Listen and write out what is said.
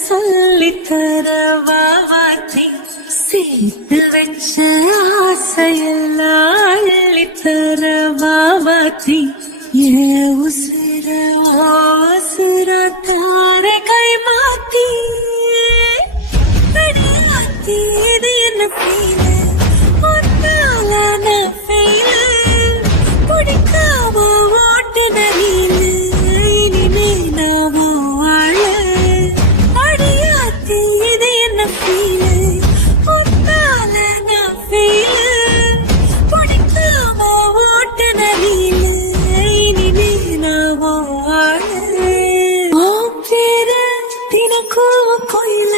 சொல்லித்தர வாவாத்தி சேர்த்து வச்ச ஆசையெல்லாம் அள்ளித்தர வாவாத்தி ஏ உசிர ஓசுர தார கை மாத்தி அடியாத்தி இது என்ன ஃபீல் ஒன்னாலான ஃபீல் பிடிக்காம ஓட்டு நரீல் இனிமே நாவோ வாழ அடியாத்தி இது என்ன ஃபீல் ஒன்னாலான ஃபீல் பிடிக்காம ஓட்டு நரீல் இனிமே நாவோ வாழ ஓ பேர தினக்கும் கோயில